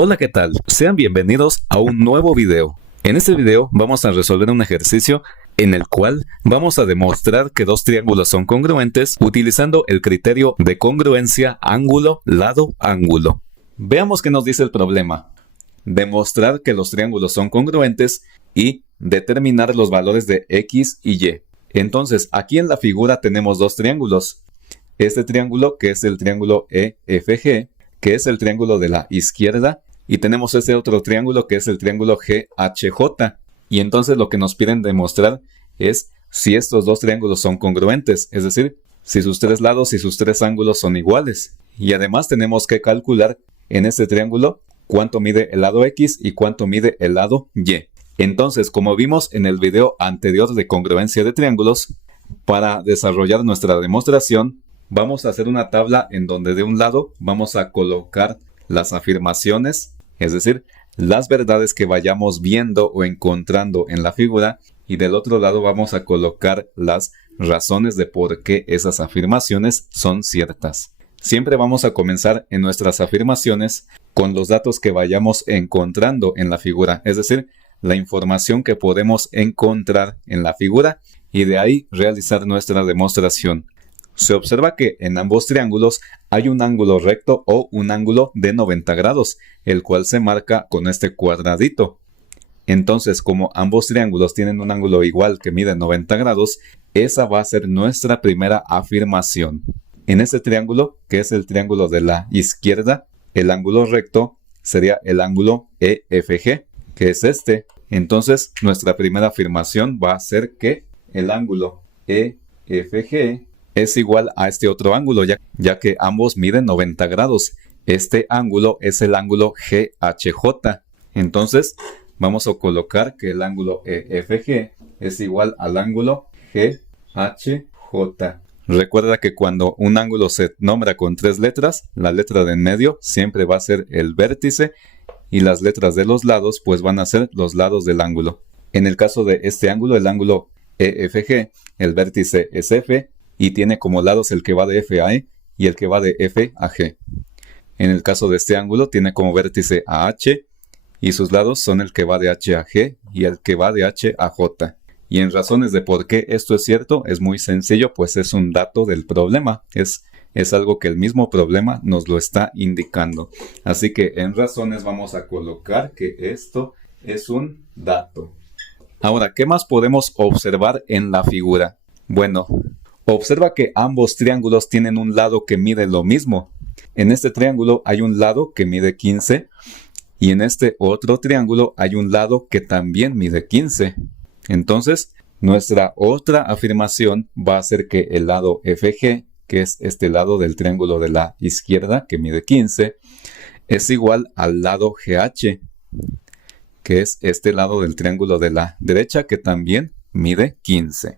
Hola, ¿qué tal? Sean bienvenidos a un nuevo video. En este video vamos a resolver un ejercicio en el cual vamos a demostrar que dos triángulos son congruentes utilizando el criterio de congruencia ángulo, lado, ángulo. Veamos qué nos dice el problema. Demostrar que los triángulos son congruentes y determinar los valores de X y Y. Entonces, aquí en la figura tenemos dos triángulos. Este triángulo, que es el triángulo EFG, que es el triángulo de la izquierda, y tenemos este otro triángulo que es el triángulo GHJ. Y entonces lo que nos piden demostrar es si estos dos triángulos son congruentes, es decir, si sus tres lados y sus tres ángulos son iguales. Y además tenemos que calcular en este triángulo cuánto mide el lado X y cuánto mide el lado Y. Entonces, como vimos en el video anterior de congruencia de triángulos, para desarrollar nuestra demostración, vamos a hacer una tabla en donde de un lado vamos a colocar las afirmaciones, es decir, las verdades que vayamos viendo o encontrando en la figura, y del otro lado vamos a colocar las razones de por qué esas afirmaciones son ciertas. Siempre vamos a comenzar en nuestras afirmaciones con los datos que vayamos encontrando en la figura, es decir, la información que podemos encontrar en la figura, y de ahí realizar nuestra demostración. Se observa que en ambos triángulos hay un ángulo recto o un ángulo de 90 grados, el cual se marca con este cuadradito. Entonces, como ambos triángulos tienen un ángulo igual que mide 90 grados, esa va a ser nuestra primera afirmación. En este triángulo, que es el triángulo de la izquierda, el ángulo recto sería el ángulo EFG, que es este. Entonces, nuestra primera afirmación va a ser que el ángulo EFG es igual a este otro ángulo, ya que ambos miden 90 grados. Este ángulo es el ángulo GHJ. Entonces, vamos a colocar que el ángulo EFG es igual al ángulo GHJ. Recuerda que cuando un ángulo se nombra con tres letras, la letra de en medio siempre va a ser el vértice y las letras de los lados pues van a ser los lados del ángulo. En el caso de este ángulo, el ángulo EFG, el vértice es F, y tiene como lados el que va de F a E y el que va de F a G. En el caso de este ángulo tiene como vértice a H y sus lados son el que va de H a G y el que va de H a J. Y en razones de por qué esto es cierto es muy sencillo, pues es un dato del problema. Es algo que el mismo problema nos lo está indicando. Así que en razones vamos a colocar que esto es un dato. Ahora, ¿qué más podemos observar en la figura? Bueno, observa que ambos triángulos tienen un lado que mide lo mismo. En este triángulo hay un lado que mide 15 y en este otro triángulo hay un lado que también mide 15. Entonces, nuestra otra afirmación va a ser que el lado FG, que es este lado del triángulo de la izquierda que mide 15, es igual al lado GH, que es este lado del triángulo de la derecha que también mide 15.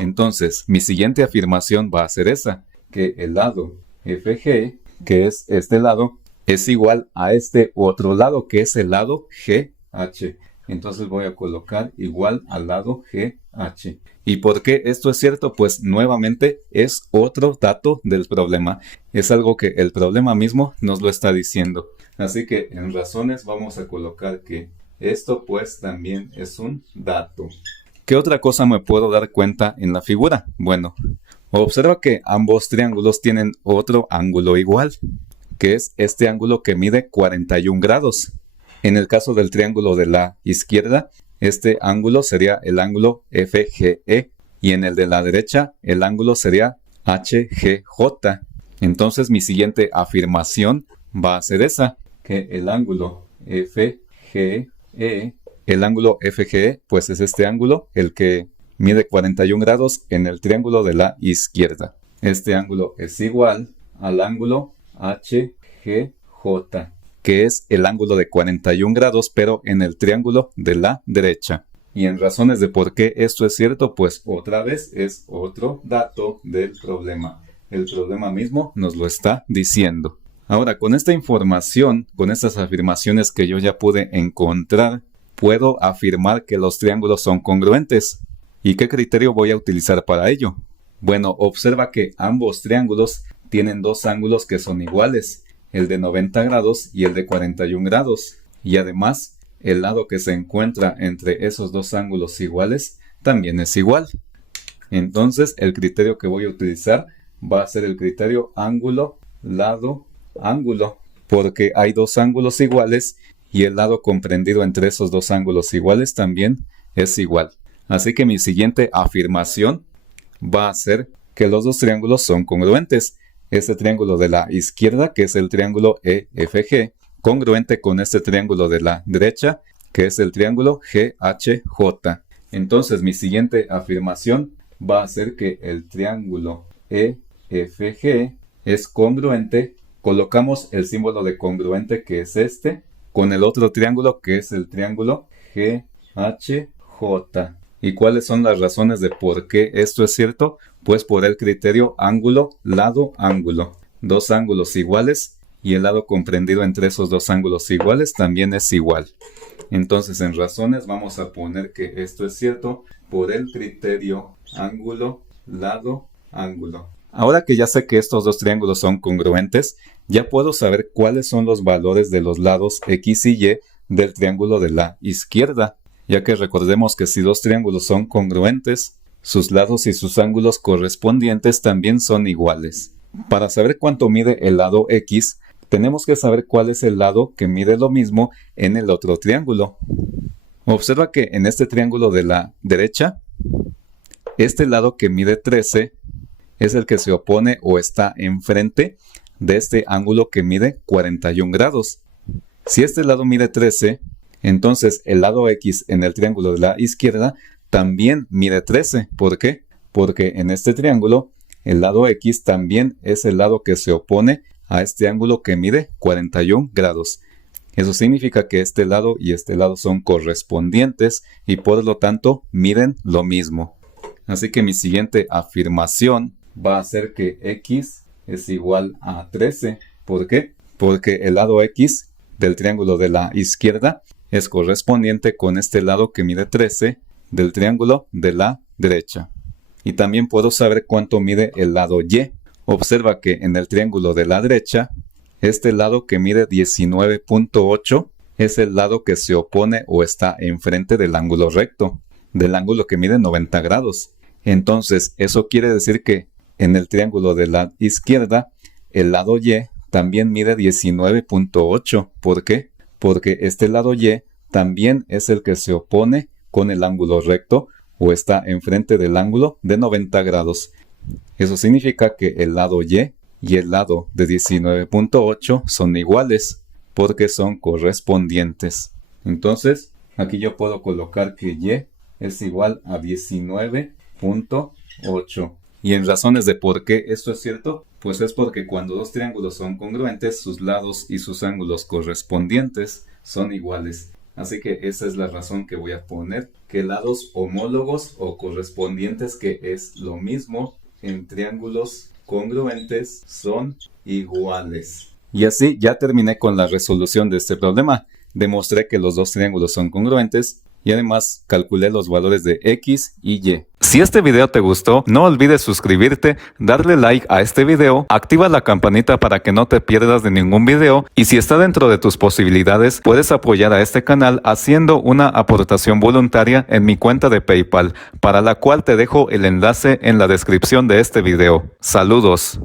Entonces, mi siguiente afirmación va a ser esa, que el lado FG, que es este lado, es igual a este otro lado, que es el lado GH. Entonces voy a colocar igual al lado GH. ¿Y por qué esto es cierto? Pues nuevamente es otro dato del problema. Es algo que el problema mismo nos lo está diciendo. Así que en razones vamos a colocar que esto pues también es un dato. ¿Qué otra cosa me puedo dar cuenta en la figura? Bueno, observa que ambos triángulos tienen otro ángulo igual, que es este ángulo que mide 41 grados. En el caso del triángulo de la izquierda, este ángulo sería el ángulo FGE y en el de la derecha el ángulo sería HGJ. Entonces mi siguiente afirmación va a ser esa, que el ángulo FGE, pues es este ángulo, el que mide 41 grados en el triángulo de la izquierda. Este ángulo es igual al ángulo HGJ, que es el ángulo de 41 grados, pero en el triángulo de la derecha. Y en razones de por qué esto es cierto, pues otra vez es otro dato del problema. El problema mismo nos lo está diciendo. Ahora, con esta información, con estas afirmaciones que yo ya pude encontrar, puedo afirmar que los triángulos son congruentes. ¿Y qué criterio voy a utilizar para ello? Bueno, observa que ambos triángulos tienen dos ángulos que son iguales. el de 90 grados y el de 41 grados. Y además, el lado que se encuentra entre esos dos ángulos iguales también es igual. Entonces, el criterio que voy a utilizar va a ser el criterio ángulo, lado, ángulo, porque hay dos ángulos iguales y el lado comprendido entre esos dos ángulos iguales también es igual. Así que mi siguiente afirmación va a ser que los dos triángulos son congruentes. Este triángulo de la izquierda, que es el triángulo EFG, congruente con este triángulo de la derecha, que es el triángulo GHJ. Entonces, mi siguiente afirmación va a ser que el triángulo EFG es congruente. Colocamos el símbolo de congruente, que es este, con el otro triángulo, que es el triángulo GHJ. ¿Y cuáles son las razones de por qué esto es cierto? Pues por el criterio ángulo, lado, ángulo. Dos ángulos iguales y el lado comprendido entre esos dos ángulos iguales también es igual. Entonces, en razones vamos a poner que esto es cierto por el criterio ángulo, lado, ángulo. Ahora que ya sé que estos dos triángulos son congruentes, ya puedo saber cuáles son los valores de los lados X y Y del triángulo de la izquierda, ya que recordemos que si dos triángulos son congruentes, sus lados y sus ángulos correspondientes también son iguales. Para saber cuánto mide el lado X, tenemos que saber cuál es el lado que mide lo mismo en el otro triángulo. Observa que en este triángulo de la derecha, este lado que mide 13 es el que se opone o está enfrente de este ángulo que mide 41 grados. Si este lado mide 13, entonces el lado X en el triángulo de la izquierda también mide 13. ¿Por qué? Porque en este triángulo el lado X también es el lado que se opone a este ángulo que mide 41 grados. Eso significa que este lado y este lado son correspondientes y por lo tanto miden lo mismo. Así que mi siguiente afirmación va a ser que X es igual a 13. ¿Por qué? Porque el lado X del triángulo de la izquierda es correspondiente con este lado que mide 13 del triángulo de la derecha. Y también puedo saber cuánto mide el lado Y. Observa que en el triángulo de la derecha, este lado que mide 19.8 es el lado que se opone o está enfrente del ángulo recto, del ángulo que mide 90 grados. Entonces, eso quiere decir que en el triángulo de la izquierda, el lado Y también mide 19.8. ¿Por qué? Porque este lado Y también es el que se opone con el ángulo recto o está enfrente del ángulo de 90 grados. Eso significa que el lado Y y el lado de 19.8 son iguales porque son correspondientes. Entonces, aquí yo puedo colocar que Y es igual a 19.8. Y en razones de por qué esto es cierto, pues es porque cuando dos triángulos son congruentes, sus lados y sus ángulos correspondientes son iguales. Así que esa es la razón que voy a poner, que lados homólogos o correspondientes, que es lo mismo en triángulos congruentes, son iguales. Y así ya terminé con la resolución de este problema. Demostré que los dos triángulos son congruentes y además calculé los valores de X y Y. Si este video te gustó, no olvides suscribirte, darle like a este video, activa la campanita para que no te pierdas de ningún video y si está dentro de tus posibilidades, puedes apoyar a este canal haciendo una aportación voluntaria en mi cuenta de PayPal, para la cual te dejo el enlace en la descripción de este video. Saludos.